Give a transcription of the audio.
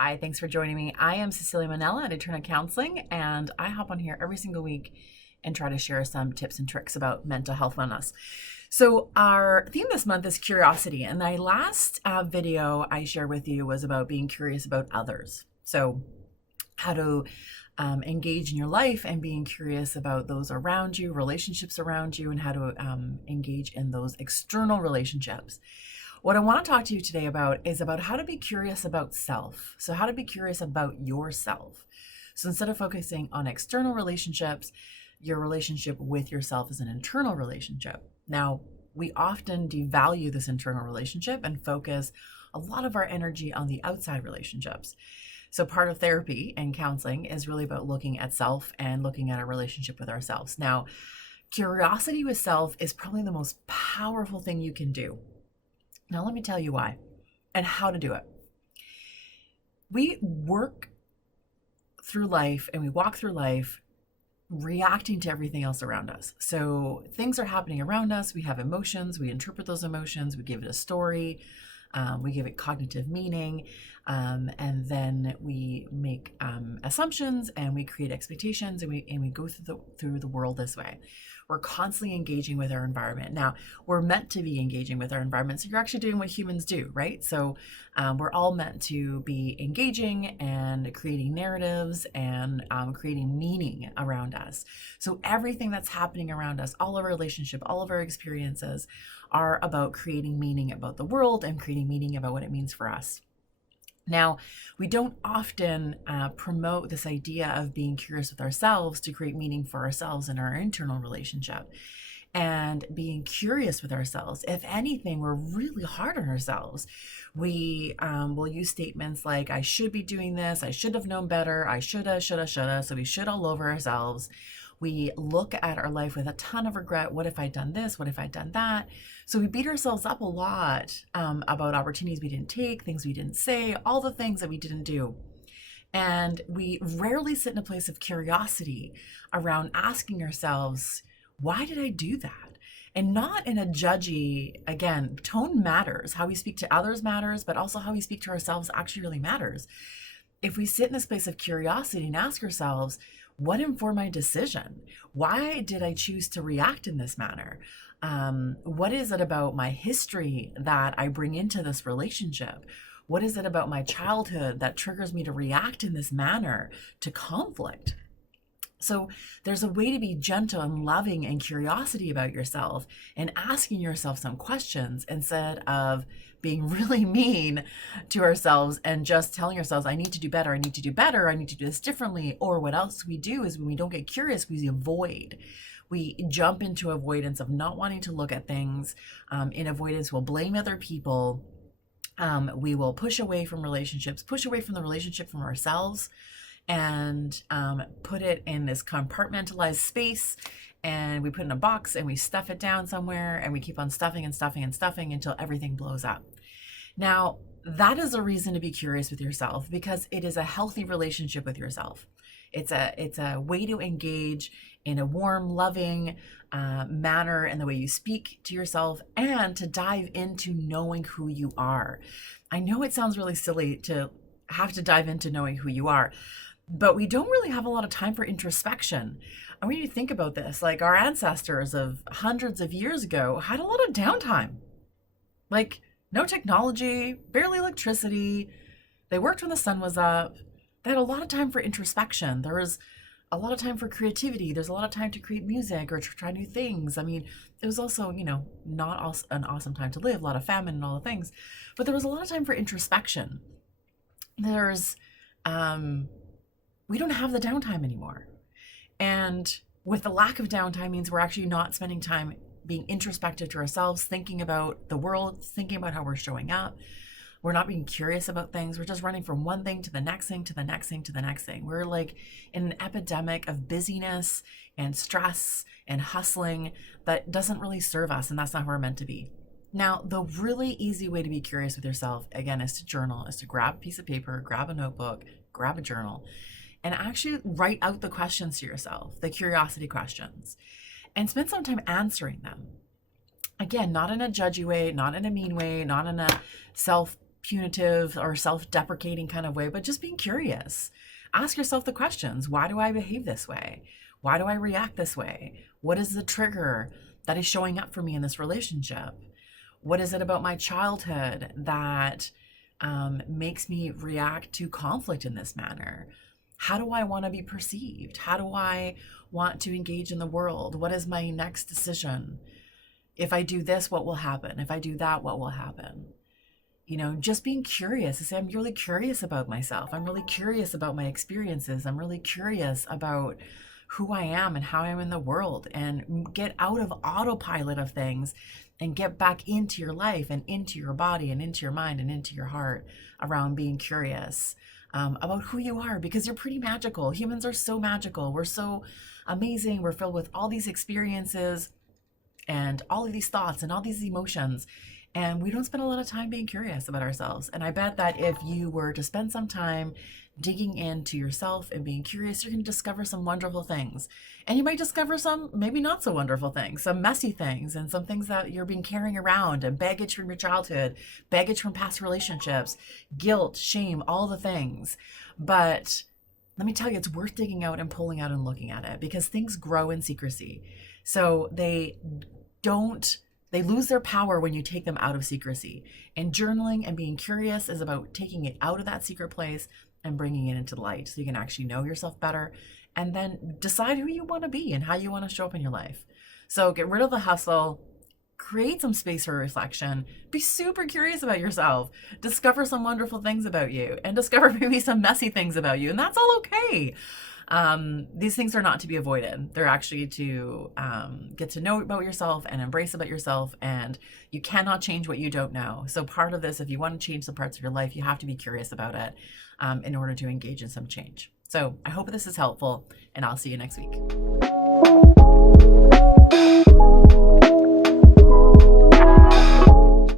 Hi, thanks for joining me. I am Cecilia Manella at Eterna Counselling, and I hop on here every single week and try to share some tips and tricks about mental health wellness. So our theme this month is curiosity, and the last video I shared with you was about being curious about others. So how to engage in your life and being curious about those around you, relationships around you, and how to engage in those external relationships. What I want to talk to you today about is about how to be curious about self. So how to be curious about yourself. So instead of focusing on external relationships, your relationship with yourself is an internal relationship. Now, we often devalue this internal relationship and focus a lot of our energy on the outside relationships. So part of therapy and counseling is really about looking at self and looking at our relationship with ourselves. Now, curiosity with self is probably the most powerful thing you can do. Now, let me tell you why and how to do it. We work through life and we walk through life reacting to everything else around us. So things are happening around us. We have emotions. We interpret those emotions. We give it a story. We give it cognitive meaning. And then we make assumptions and we create expectations and we go through the world this way. We're constantly engaging with our environment. Now, we're meant to be engaging with our environment. So you're actually doing what humans do, right? So we're all meant to be engaging and creating narratives and creating meaning around us. So everything that's happening around us, all of our relationship, all of our experiences are about creating meaning about the world and creating meaning about what it means for us. Now, we don't often promote this idea of being curious with ourselves to create meaning for ourselves in our internal relationship and being curious with ourselves. If anything, we're really hard on ourselves. We will use statements like, I should be doing this, I should have known better, I shoulda. So we should all over ourselves. We look at our life with a ton of regret. What if I'd done this? What if I'd done that? So we beat ourselves up a lot about opportunities we didn't take, things we didn't say, all the things that we didn't do. And we rarely sit in a place of curiosity around asking ourselves, why did I do that? And not in a judgy, again, tone matters. How we speak to others matters, but also how we speak to ourselves actually really matters. If we sit in this place of curiosity and ask ourselves, what informed my decision? Why did I choose to react in this manner? What is it about my history that I bring into this relationship? What is it about my childhood that triggers me to react in this manner to conflict? So there's a way to be gentle and loving and curiosity about yourself and asking yourself some questions instead of being really mean to ourselves and just telling ourselves, I need to do better, I need to do better, I need to do this differently. Or what else we do is when we don't get curious, we avoid. We jump into avoidance of not wanting to look at things. In avoidance, we'll blame other people. We will push away from relationships, push away from the relationship from ourselves, and put it in this compartmentalized space, and we put it in a box and we stuff it down somewhere and we keep on stuffing and stuffing and stuffing until everything blows up. Now, that is a reason to be curious with yourself because it is a healthy relationship with yourself. It's a way to engage in a warm, loving manner in the way you speak to yourself and to dive into knowing who you are. I know it sounds really silly to have to dive into knowing who you are, but we don't really have a lot of time for introspection. I want you to think about this. Like our ancestors of hundreds of years ago had a lot of downtime. Like no technology, barely electricity. They worked when the sun was up. They had a lot of time for introspection. There was a lot of time for creativity. There's a lot of time to create music or to try new things. I mean, it was also, not an awesome time to live, a lot of famine and all the things, but there was a lot of time for introspection. There's, we don't have the downtime anymore. And with the lack of downtime means we're actually not spending time being introspective to ourselves, thinking about the world, thinking about how we're showing up. We're not being curious about things. We're just running from one thing to the next thing, to the next thing, to the next thing. We're like in an epidemic of busyness and stress and hustling that doesn't really serve us, and that's not who we're meant to be. Now, the really easy way to be curious with yourself, again, is to journal, is to grab a piece of paper, grab a notebook, grab a journal, and actually write out the questions to yourself, the curiosity questions, and spend some time answering them. Again, not in a judgy way, not in a mean way, not in a self punitive or self-deprecating kind of way, but just being curious. Ask yourself the questions. Why do I behave this way? Why do I react this way? What is the trigger that is showing up for me in this relationship? What is it about my childhood that makes me react to conflict in this manner? How do I want to be perceived? How do I want to engage in the world? What is my next decision? If I do this, what will happen? If I do that, what will happen? Just being curious. I say, I'm really curious about myself. I'm really curious about my experiences. I'm really curious about who I am and how I am in the world, and get out of autopilot of things and get back into your life and into your body and into your mind and into your heart around being curious about who you are, because you're pretty magical. Humans are so magical. We're so amazing. We're filled with all these experiences and all of these thoughts and all these emotions. And we don't spend a lot of time being curious about ourselves. And I bet that if you were to spend some time digging into yourself and being curious, you're going to discover some wonderful things. And you might discover some maybe not so wonderful things, some messy things, and some things that you're being carrying around, and baggage from your childhood, baggage from past relationships, guilt, shame, all the things. But let me tell you, it's worth digging out and pulling out and looking at it, because things grow in secrecy. So they lose their power when you take them out of secrecy. And journaling and being curious is about taking it out of that secret place and bringing it into the light, so you can actually know yourself better and then decide who you want to be and how you want to show up in your life. So get rid of the hustle, create some space for reflection, be super curious about yourself, discover some wonderful things about you, and discover maybe some messy things about you. And that's all okay. These things are not to be avoided. They're actually to get to know about yourself and embrace about yourself. And you cannot change what you don't know. So part of this, if you want to change some parts of your life, you have to be curious about it in order to engage in some change. So I hope this is helpful, and I'll see you next week.